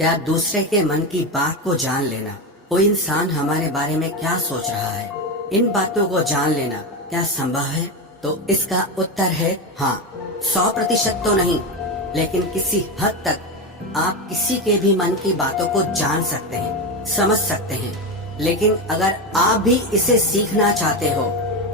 क्या दूसरे के मन की बात को जान लेना, कोई इंसान हमारे बारे में क्या सोच रहा है, इन बातों को जान लेना क्या संभव है? तो इसका उत्तर है हाँ। 100% तो नहीं, लेकिन किसी हद तक आप किसी के भी मन की बातों को जान सकते हैं, समझ सकते हैं। लेकिन अगर आप भी इसे सीखना चाहते हो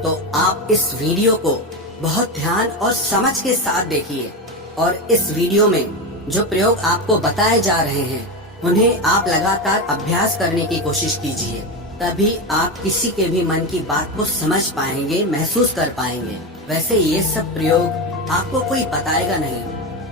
तो आप इस वीडियो को बहुत ध्यान और समझ के साथ देखिए और इस वीडियो में जो प्रयोग आपको बताए जा रहे हैं उन्हें आप लगातार अभ्यास करने की कोशिश कीजिए, तभी आप किसी के भी मन की बात को समझ पाएंगे, महसूस कर पाएंगे। वैसे ये सब प्रयोग आपको कोई बताएगा नहीं,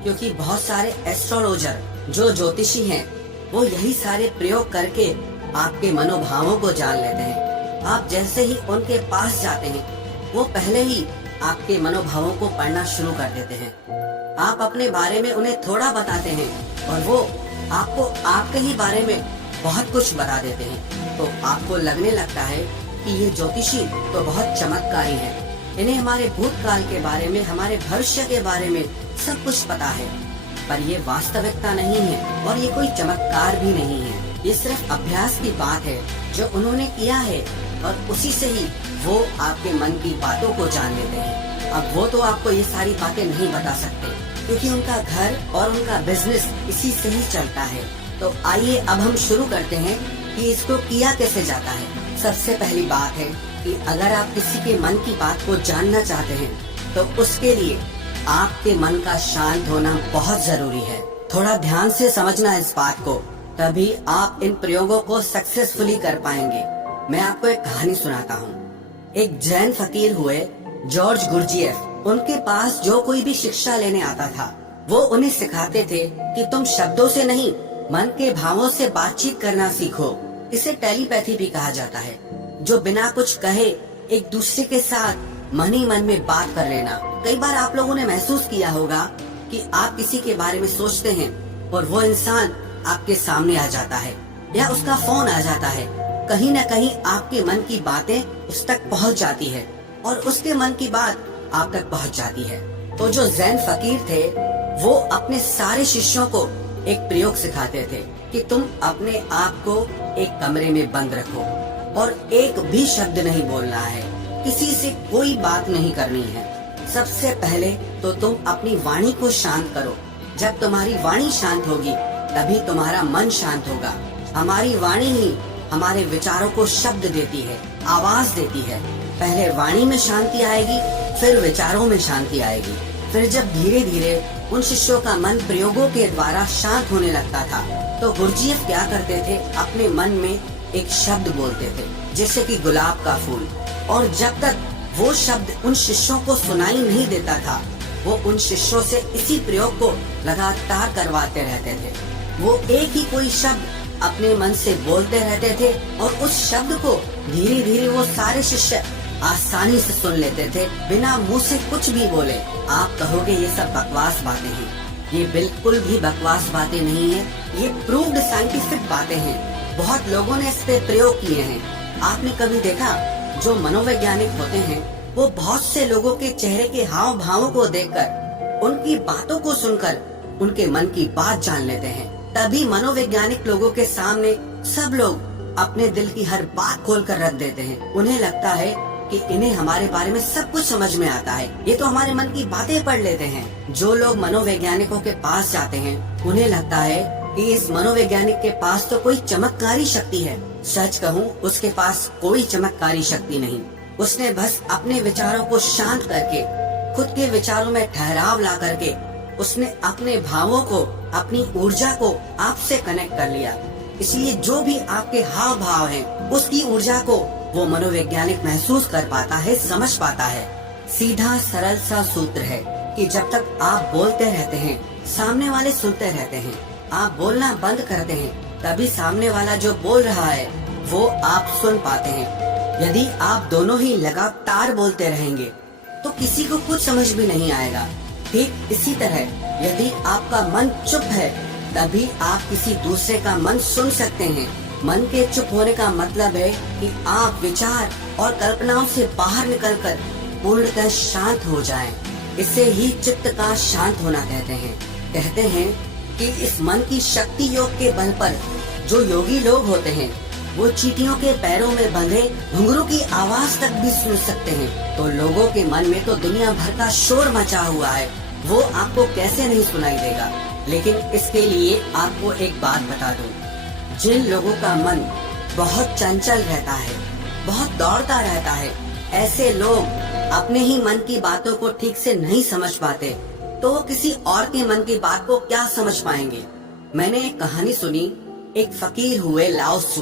क्योंकि बहुत सारे एस्ट्रोलॉजर जो ज्योतिषी हैं वो यही सारे प्रयोग करके आपके मनोभावों को जान लेते हैं। आप जैसे ही उनके पास जाते हैं वो पहले ही आपके मनोभावों को पढ़ना शुरू कर देते हैं। आप अपने बारे में उन्हें थोड़ा बताते हैं और वो आपको आपके ही बारे में बहुत कुछ बता देते हैं। तो आपको लगने लगता है कि ये ज्योतिषी तो बहुत चमत्कारी हैं। इन्हें हमारे भूतकाल के बारे में, हमारे भविष्य के बारे में सब कुछ पता है। पर ये वास्तविकता नहीं है और ये कोई चमत्कार भी नहीं है। ये सिर्फ अभ्यास की बात है जो उन्होंने किया है और उसी से ही वो आपके मन की बातों को जान लेते हैं। अब वो तो आपको ये सारी बातें नहीं बता सकते, क्योंकि उनका घर और उनका बिजनेस इसी से ही चलता है। तो आइए अब हम शुरू करते हैं कि इसको किया कैसे जाता है। सबसे पहली बात है कि अगर आप किसी के मन की बात को जानना चाहते हैं तो उसके लिए आपके मन का शांत होना बहुत जरूरी है। थोड़ा ध्यान से समझना इस बात को, तभी आप इन प्रयोगों को सक्सेसफुली कर पाएंगे। मैं आपको एक कहानी सुनाता हूँ। एक जैन फकीर हुए जॉर्ज गुरजिएफ। उनके पास जो कोई भी शिक्षा लेने आता था वो उन्हें सिखाते थे कि तुम शब्दों से नहीं, मन के भावों से बातचीत करना सीखो। इसे टेलीपैथी भी कहा जाता है, जो बिना कुछ कहे एक दूसरे के साथ मन ही मन में बात कर लेना। कई बार आप लोगों ने महसूस किया होगा कि आप किसी के बारे में सोचते हैं और वो इंसान आपके सामने आ जाता है या उसका फोन आ जाता है। कहीं न कहीं आपके मन की बातें उस तक पहुंच जाती है और उसके मन की बात आप तक पहुंच जाती है। तो जो जैन फकीर थे वो अपने सारे शिष्यों को एक प्रयोग सिखाते थे कि तुम अपने आप को एक कमरे में बंद रखो और एक भी शब्द नहीं बोलना है, किसी से कोई बात नहीं करनी है। सबसे पहले तो तुम अपनी वाणी को शांत करो। जब तुम्हारी वाणी शांत होगी तभी तुम्हारा मन शांत होगा। हमारी वाणी ही हमारे विचारों को शब्द देती है, आवाज देती है। पहले वाणी में शांति आएगी, फिर विचारों में शांति आएगी। फिर जब धीरे धीरे उन शिष्यों का मन प्रयोगों के द्वारा शांत होने लगता था तो गुरजिएफ क्या करते थे, अपने मन में एक शब्द बोलते थे, जैसे कि गुलाब का फूल। और जब तक वो शब्द उन शिष्यों को सुनाई नहीं देता था वो उन शिष्यों से इसी प्रयोग को लगातार करवाते रहते थे। वो एक ही कोई शब्द अपने मन से बोलते रहते थे और उस शब्द को धीरे धीरे वो सारे शिष्य आसानी से सुन लेते थे, बिना मुंह से कुछ भी बोले। आप कहोगे ये सब बकवास बातें हैं। ये बिल्कुल भी बकवास बातें नहीं है, ये प्रूव्ड साइंटिफिक बातें हैं। बहुत लोगों ने इस पे प्रयोग किए हैं। आपने कभी देखा जो मनोवैज्ञानिक होते हैं वो बहुत से लोगों के चेहरे के हाव भावों को देखकर, उनकी बातों को सुनकर उनके मन की बात जान लेते हैं। तभी मनोवैज्ञानिक लोगों के सामने सब लोग अपने दिल की हर बात खोल कर रख देते हैं। उन्हें लगता है कि इन्हें हमारे बारे में सब कुछ समझ में आता है, ये तो हमारे मन की बातें पढ़ लेते हैं। जो लोग मनोवैज्ञानिकों के पास जाते हैं उन्हें लगता है कि इस मनोवैज्ञानिक के पास तो कोई चमत्कारी शक्ति है। सच कहूँ, उसके पास कोई चमत्कारी शक्ति नहीं। उसने बस अपने विचारों को शांत करके, खुद के विचारों में ठहराव ला करके, उसने अपने भावों को, अपनी ऊर्जा को आपसे कनेक्ट कर लिया। इसलिए जो भी आपके हाव भाव हैं, उसकी ऊर्जा को वो मनोवैज्ञानिक महसूस कर पाता है, समझ पाता है। सीधा सरल सा सूत्र है कि जब तक आप बोलते रहते हैं सामने वाले सुनते रहते हैं। आप बोलना बंद करते हैं तभी सामने वाला जो बोल रहा है वो आप सुन पाते हैं। यदि आप दोनों ही लगातार बोलते रहेंगे तो किसी को कुछ समझ भी नहीं आएगा। ठीक इसी तरह यदि आपका मन चुप है तभी आप किसी दूसरे का मन सुन सकते हैं। मन के चुप होने का मतलब है कि आप विचार और कल्पनाओं से बाहर निकलकर पूर्णतः शांत हो जाएं। इसे ही चित्त का शांत होना कहते हैं। कहते हैं कि इस मन की शक्ति योग के बल पर जो योगी लोग होते हैं वो चींटियों के पैरों में बंधे घुंघरू की आवाज तक भी सुन सकते हैं। तो लोगों के मन में तो दुनिया भर का शोर मचा हुआ है, वो आपको कैसे नहीं सुनाई देगा। लेकिन इसके लिए आपको एक बात बता दूं, जिन लोगों का मन बहुत चंचल रहता है, बहुत दौड़ता रहता है, ऐसे लोग अपने ही मन की बातों को ठीक से नहीं समझ पाते, तो वो किसी और के मन की बात को क्या समझ पाएंगे। मैंने एक कहानी सुनी, एक फकीर हुए लाओ त्सु,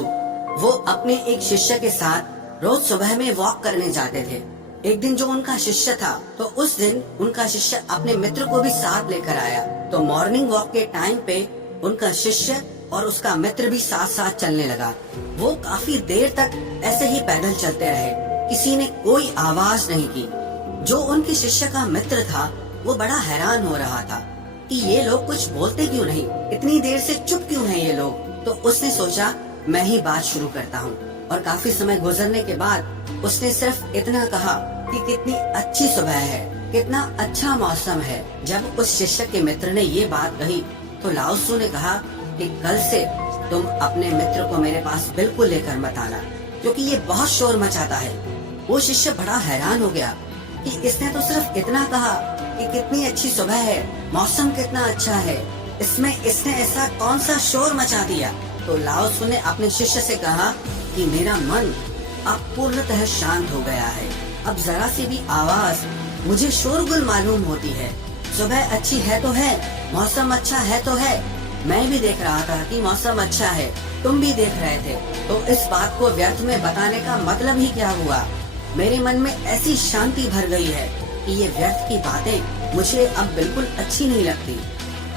वो अपने एक शिष्य के साथ रोज सुबह में वॉक करने जाते थे। एक दिन जो उनका शिष्य था, तो उस दिन उनका शिष्य अपने मित्र को भी साथ लेकर आया। तो मॉर्निंग वॉक के टाइम पे उनका शिष्य और उसका मित्र भी साथ साथ चलने लगा। वो काफी देर तक ऐसे ही पैदल चलते रहे, किसी ने कोई आवाज नहीं की। जो उनके शिष्य का मित्र था वो बड़ा हैरान हो रहा था कि ये लोग कुछ बोलते क्यों नहीं, इतनी देर से चुप क्यों हैं ये लोग। तो उसने सोचा मैं ही बात शुरू करता हूँ। और काफी समय गुजरने के बाद उसने सिर्फ इतना कहा कि कितनी अच्छी सुबह है, कितना अच्छा मौसम है। जब उस शिष्य के मित्र ने ये बात कही तो लाओ त्सु ने कहा कि कल से तुम अपने मित्र को मेरे पास बिल्कुल लेकर मत आना, क्योंकि ये बहुत शोर मचाता है। वो शिष्य बड़ा हैरान हो गया कि इसने तो सिर्फ इतना कहा कि कितनी अच्छी सुबह है, मौसम कितना अच्छा है, इसमें इसने ऐसा कौन सा शोर मचा दिया। तो लाओ त्सु ने अपने शिष्य से कहा कि मेरा मन अब पूर्णतः शांत हो गया है, अब जरा सी भी आवाज मुझे शोरगुल मालूम होती है। सुबह अच्छी है तो है, मौसम अच्छा है तो है, मैं भी देख रहा था कि मौसम अच्छा है, तुम भी देख रहे थे, तो इस बात को व्यर्थ में बताने का मतलब ही क्या हुआ। मेरे मन में ऐसी शांति भर गई है कि ये व्यर्थ की बातें मुझे अब बिल्कुल अच्छी नहीं लगती,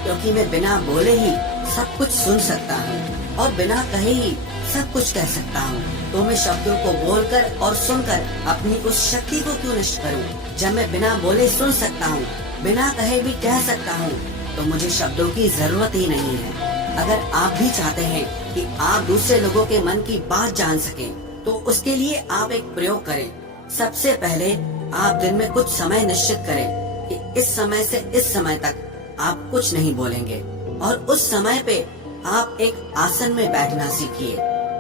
क्योंकि मैं बिना बोले ही सब कुछ सुन सकता हूँ और बिना कहे ही सब कुछ कह सकता हूँ। तो मैं शब्दों को बोलकर और सुनकर अपनी उस शक्ति को क्यों नष्ट करूँ। जब मैं बिना बोले सुन सकता हूँ, बिना कहे भी कह सकता हूँ, तो मुझे शब्दों की जरूरत ही नहीं है। अगर आप भी चाहते हैं कि आप दूसरे लोगों के मन की बात जान सकें, तो उसके लिए आप एक प्रयोग करें। सबसे पहले आप दिन में कुछ समय निश्चित करें कि इस समय से इस समय तक आप कुछ नहीं बोलेंगे, और उस समय पे आप एक आसन में बैठना सीखिए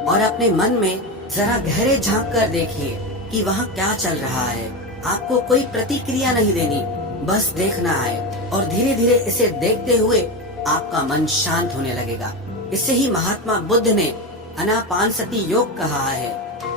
और अपने मन में जरा गहरे झांक कर देखिए कि वहाँ क्या चल रहा है। आपको कोई प्रतिक्रिया नहीं देनी, बस देखना है, और धीरे धीरे इसे देखते हुए आपका मन शांत होने लगेगा। इसे ही महात्मा बुद्ध ने आनापानसति योग कहा है,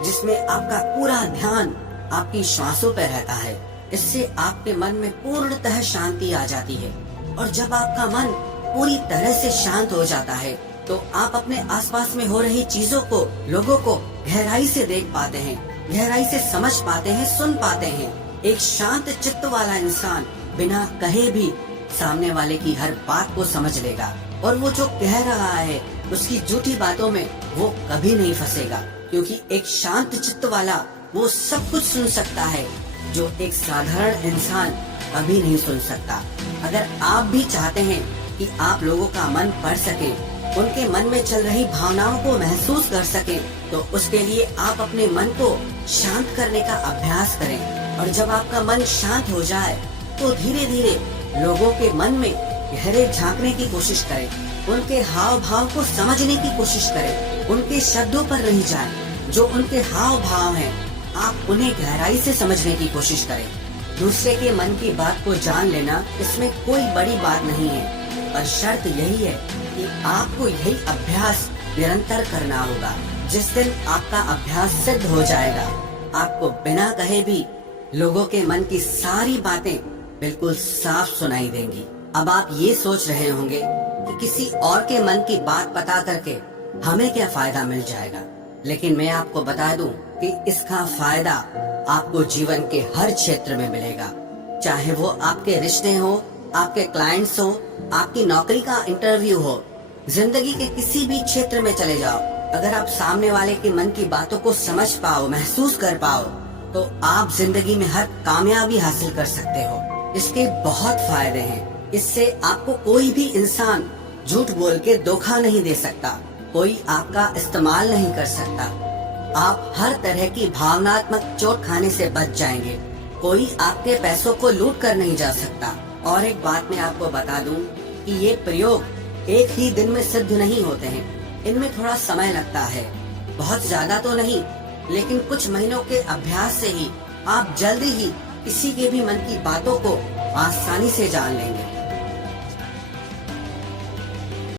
जिसमें आपका पूरा ध्यान आपकी श्वासों पर रहता है। इससे आपके मन में पूर्णतः शांति आ जाती है, और जब आपका मन पूरी तरह से शांत हो जाता है तो आप अपने आसपास में हो रही चीजों को, लोगों को गहराई से देख पाते हैं, गहराई से समझ पाते हैं, सुन पाते हैं। एक शांत चित्त वाला इंसान बिना कहे भी सामने वाले की हर बात को समझ लेगा, और वो जो कह रहा है उसकी झूठी बातों में वो कभी नहीं फंसेगा, क्योंकि एक शांत चित्त वाला वो सब कुछ सुन सकता है जो एक साधारण इंसान कभी नहीं सुन सकता। अगर आप भी चाहते हैं कि आप लोगों का मन पढ़ सके, उनके मन में चल रही भावनाओं को महसूस कर सके, तो उसके लिए आप अपने मन को शांत करने का अभ्यास करें। और जब आपका मन शांत हो जाए तो धीरे धीरे लोगों के मन में गहरे झांकने की कोशिश करें, उनके हाव भाव को समझने की कोशिश करें, उनके शब्दों पर नहीं जाएं। जो उनके हाव भाव हैं, आप उन्हें गहराई से समझने की कोशिश करें। दूसरे के मन की बात को जान लेना, इसमें कोई बड़ी बात नहीं है, पर शर्त यही है कि आपको यही अभ्यास निरंतर करना होगा। जिस दिन आपका अभ्यास सिद्ध हो जाएगा, आपको बिना कहे भी लोगों के मन की सारी बातें बिल्कुल साफ सुनाई देंगी। अब आप ये सोच रहे होंगे कि किसी और के मन की बात पता करके हमें क्या फायदा मिल जाएगा, लेकिन मैं आपको बता दूं कि इसका फायदा आपको जीवन के हर क्षेत्र में मिलेगा। चाहे वो आपके रिश्ते हो, आपके क्लाइंट्स हो, आपकी नौकरी का इंटरव्यू हो, जिंदगी के किसी भी क्षेत्र में चले जाओ, अगर आप सामने वाले के मन की बातों को समझ पाओ, महसूस कर पाओ, तो आप जिंदगी में हर कामयाबी हासिल कर सकते हो। इसके बहुत फायदे हैं। इससे आपको कोई भी इंसान झूठ बोल के धोखा नहीं दे सकता, कोई आपका इस्तेमाल नहीं कर सकता। आप हर तरह की भावनात्मक चोट खाने से बच जाएंगे। कोई आपके पैसों को लूट कर नहीं जा सकता। और एक बात मैं आपको बता दूं कि ये प्रयोग एक ही दिन में सिद्ध नहीं होते हैं, इनमें थोड़ा समय लगता है। बहुत ज्यादा तो नहीं, लेकिन कुछ महीनों के अभ्यास से ही आप जल्दी ही किसी के भी मन की बातों को आसानी से जान लेंगे।